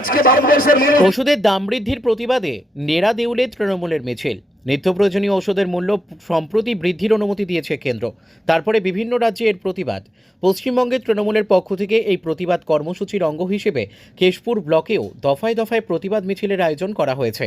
আজকে ওষুধের দাম বৃদ্ধির প্রতিবাদে নেড়া দেউলে তৃণমূলের মিছিল। নিত্য প্রয়োজনীয় ওষুধের মূল্য সম্প্রতি বৃদ্ধির অনুমতি দিয়েছে কেন্দ্র। তারপরে বিভিন্ন রাজ্যে এর প্রতিবাদ। পশ্চিমবঙ্গের তৃণমূলের পক্ষ থেকে এই প্রতিবাদ কর্মসূচির অঙ্গ হিসেবে কেশপুর ব্লকেও দফায় দফায় প্রতিবাদ মিছিলের আয়োজন করা হয়েছে।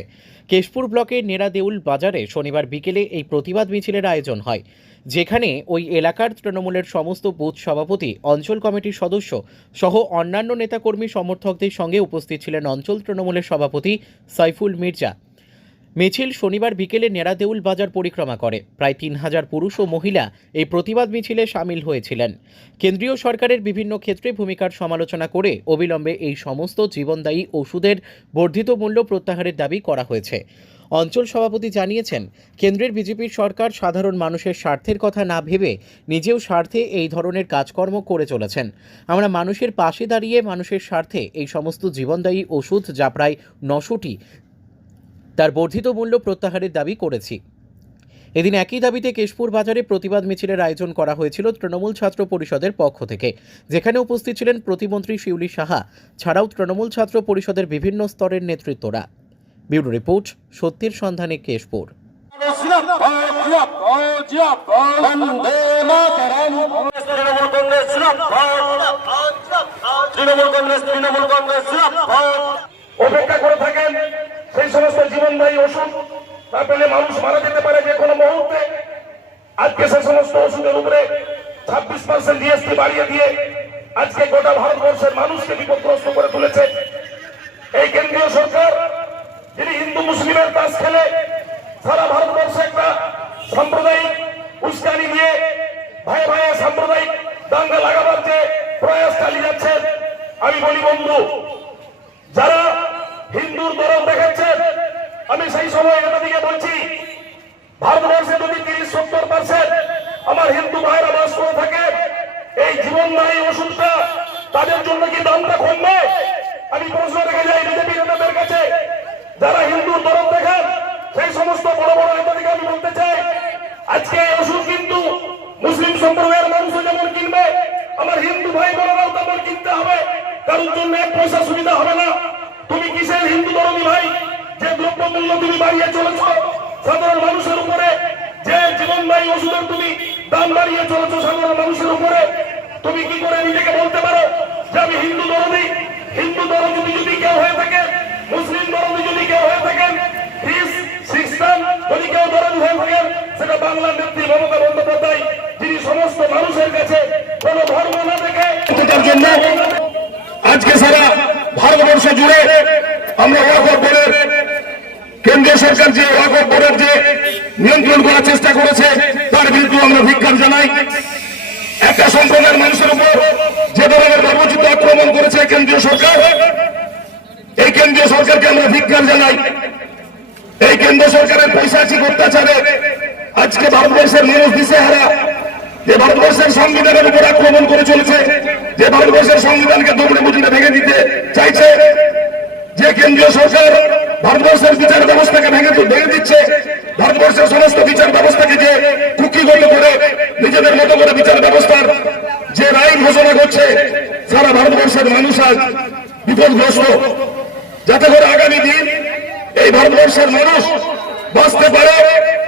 কেশপুর ব্লকের নেরাদেউল বাজারে শনিবার বিকেলে এই প্রতিবাদ মিছিলের আয়োজন হয়। যেখানে ওই এলাকার তৃণমূলের সমস্ত বুথ সভাপতি, অঞ্চল কমিটির সদস্য সহ অন্যান্য নেতাকর্মী সমর্থকদের সঙ্গে উপস্থিত ছিলেন অঞ্চল তৃণমূলের সভাপতি সাইফুল মির্জা। মিছিল শনিবার বিকেলে নেড়াদেউল বাজার পরিক্রমা করে। প্রায় তিন হাজার পুরুষ ও মহিলা এই প্রতিবাদ মিছিলে সামিল হয়েছিলেন। কেন্দ্রীয় সরকারের বিভিন্ন ক্ষেত্রে ভূমিকার সমালোচনা করে অবিলম্বে এই সমস্ত জীবনদায়ী ওষুধের বর্ধিত মূল্য প্রত্যাহারের দাবি করা হয়েছে। অঞ্চল সভাপতি জানিয়েছেন, কেন্দ্রের বিজেপির সরকার সাধারণ মানুষের স্বার্থের কথা না ভেবে নিজেও স্বার্থে এই ধরনের কাজকর্ম করে চলেছেন। আমরা মানুষের পাশে দাঁড়িয়ে মানুষের স্বার্থে এই সমস্ত জীবনদায়ী ওষুধ যা প্রায় নশোটি তার বর্ধিত মূল্য প্রত্যাহারের দাবি করেছি। এদিন একই দাবিতে কেশপুর বাজারে প্রতিবাদ মিছিলের আয়োজন করা হয়েছিল তৃণমূল ছাত্র পরিষদের পক্ষ থেকে। যেখানে উপস্থিত ছিলেন প্রতিমন্ত্রী শিউলি সাহা, ছাড়াও তৃণমূল ছাত্র পরিষদের বিভিন্ন স্তরের নেতৃত্বরা। ব্যুরো রিপোর্ট, সত্যের সন্ধানে কেশপুর। অপেক্ষা করে থাকেন সমস্ত জীবনদায়ী ওষুধ না পেলে মানুষ মারা যেতে পারে যে কোনো মুহূর্তে। আজকে সে সমস্ত ওষুধের উপরে ছাব্বিশ পার্সেন্ট জিএসটি বাড়িয়ে দিয়ে আজকে গোটা ভারতবর্ষের মানুষকে বিপদগ্রস্ত করে তুলেছে। এই কেন্দ্রীয় সরকার, যিনি হিন্দু মুসলিমের তাস খেলে সারা ভারতবর্ষে একটা সাম্প্রদায়িক উস্কানি দিয়ে ভাই ভাই সাম্প্রদায়িক দাঙ্গা লাগাবার যে প্রয়াস চালিয়ে যাচ্ছেন, আমি বলি বন্ধু, যারা হিন্দুর দরদ দেখাচ্ছেন আমি সেই সময় এদিকে বলছি, ভারতবর্ষে যদি তিরিশ, সত্তর পার্সেন্ট আমার হিন্দু ভাইরা বাস করে থাকে, এই জীবনদায়ী ওষুধটা তাদের জন্য কি দামটা কমবে? আমি প্রশ্ন রেখে যাই বিজেপি নেতাদের কাছে। যারা হিন্দুর দরদ দেখান, সেই সমস্ত বড় বড় নেতাদিকে আমি বলতে চাই, আজকে এই ওষুধ কিন্তু মুসলিম সম্প্রদায়ের দ্রব্যমূল্য তুমি বাড়িয়ে চলেছ। সাধারণ মানুষের উপরে যে জীবনদায়ী ওষুধের তুমি দাম বাড়িয়ে চলেছ সাধারণ মানুষের উপরে, তুমি কি করে নিজেকে বলতে পারো যে আমি হিন্দু ধর্মী হিন্দু ধর্ম যদি কেউ হয়ে থাকে, মুসলিম ধর্মী যদি কেউ হয়ে থাকেন আজকে সারা ভারতবর্ষ জুড়ে আমরা কেন্দ্রীয় সরকার যে ওয়াকফ বোর্ডের যে নিয়ন্ত্রণ করার চেষ্টা করেছে, তার বিরুদ্ধে আমরা ভিক্ষার জানাই। একটা সম্প্রদায়ের মানুষের উপর যে ধরনের বর্বচিত আক্রমণ করেছে কেন্দ্রীয় সরকার, এই কেন্দ্রীয় সরকারকে আমরা ভিক্ষার জানাই। এই কেন্দ্র সরকারের পৈশাচিক অত্যাচারে আজকে ভারতবর্ষের মানুষ দিশেহারা। যে ভারতবর্ষের সংবিধানের উপর আক্রমণ করে চলেছে, যে ভারতবর্ষের সংবিধানকে দুপুরে বুঝিয়ে ভেঙে দিতে চাইছে, যে কেন্দ্রীয় সরকার ভারতবর্ষের বিচার ব্যবস্থাকে ভেঙে ভেঙে দিচ্ছে। ভারতবর্ষের সমস্ত বিচার ব্যবস্থাকে যে কুকিগত করে নিজেদের মতো করে বিচার ব্যবস্থার যে রায় ঘোষণা করছে, সারা ভারতবর্ষের মানুষ আজ বিপদগ্রস্ত। যাতে করে আগামী দিন এই ভারতবর্ষের মানুষ বাঁচতে পারে,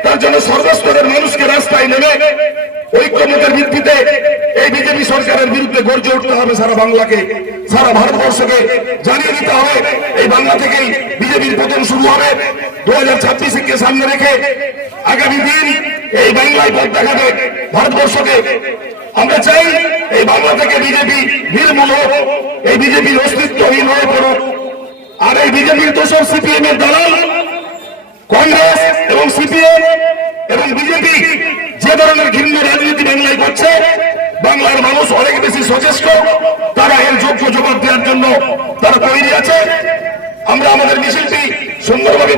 তার জন্য সর্বস্তরের মানুষকে রাস্তায় নেমে ঐক্যমতের ভিত্তিতে এই বিজেপি সরকারের বিরুদ্ধে গর্জে উঠতে হবে সারা বাংলাকে। সারা ভারতবর্ষকে জানিয়ে দিতে হবে, এই বাংলা থেকেই বিজেপির পতন শুরু হবে। দু হাজার ছাব্বিশকে সামনে রেখে আগামী দিন এই বাংলায় পথ দেখাবে ভারতবর্ষকে। আমরা চাই এই বাংলা থেকে বিজেপি নির্মূল হোক, এই বিজেপির অস্তিত্বহীন হয়ে পড়ুক। আর এই বিজেপির দোষর সিপিএম এর দালাল, কংগ্রেস এবং সিপিএম এবং বিজেপি যে ধরনের ঘৃণ্য রাজনীতি বাংলায় করছে, বাংলার মানুষ অনেক বেশি সচেষ্ট। জবাব দেওয়ার জন্য তারা তৈরি আছে। আমরা আমাদের মিছিলটি সুন্দরভাবে